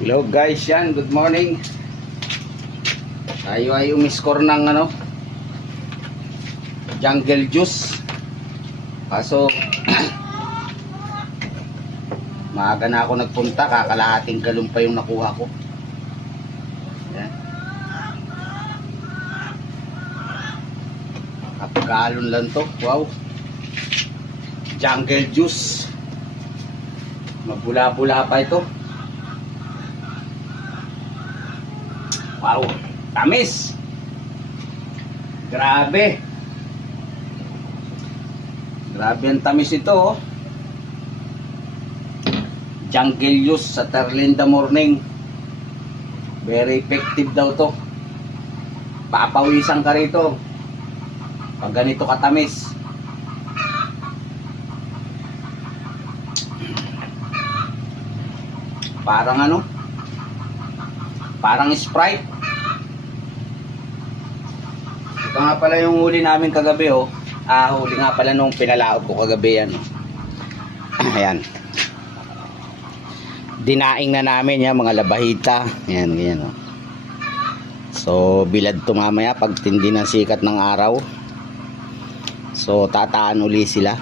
Hello guys, yan, good morning. Tayo ay umiscore ng jungle juice. Kaso maaga na ako nagpunta, kakalahating galon pa yung nakuha ko. Yan. Kapag-galon lang to, wow. Jungle juice. Mabula-bula pa ito. Wow, tamis. Grabe. Grabe ang tamis ito, oh. Jungle juice sa Terlinda morning. Very effective daw to. Papawisan ka rito pag ganito katamis. Parang parang Sprite. Ito nga pala yung huli namin kagabi, oh. Huli nga pala nung pinalaog ko kagabi yan. Ayan. Dinaing na namin yan, mga labahita. Ayan, ganyan, oh. So, bilad to mamaya pag tindi ng sikat ng araw. So, tataan uli sila.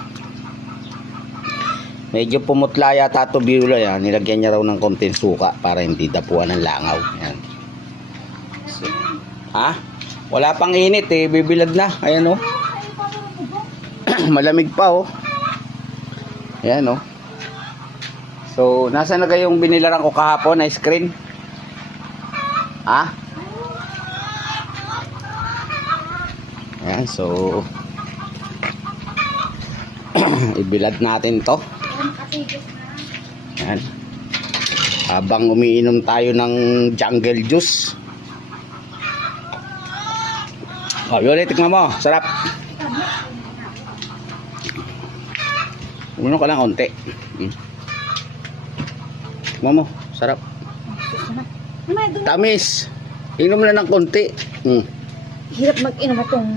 Medyo pumutla yata ito biula yan. Nilagyan niya raw ng konting suka para hindi dapuan ng langaw. Ayan. So, wala pang init eh. Bibilad na. Ayan, oh. Malamig pa, oh. Ayan, oh. So, nasa na kayong binilaran ko kahapon na screen? Ayan, so ibilad natin to. Ayan. Habang umiinom tayo ng jungle juice. Oh, Yoli, tikman mo. Sarap. Uminom ka lang konti. Tikman mo. Sarap. Tamis. Inom na ng konti. Hirap mag-inom itong...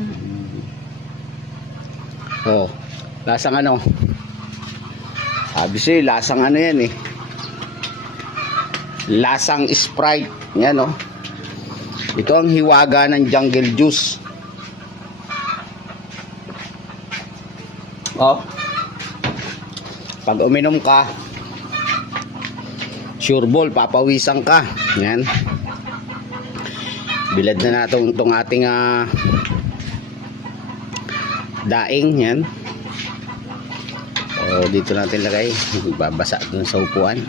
Oh, lasang sabi siya, lasang yan eh. Lasang Sprite. Yan, oh. Ito ang hiwaga ng jungle juice. Oh. Pag uminom ka, sure ball, papawisan ka. Yan. Bilad na natin itong ating daing. Yan. So, dito natin lagay. Babasa dun sa upuan.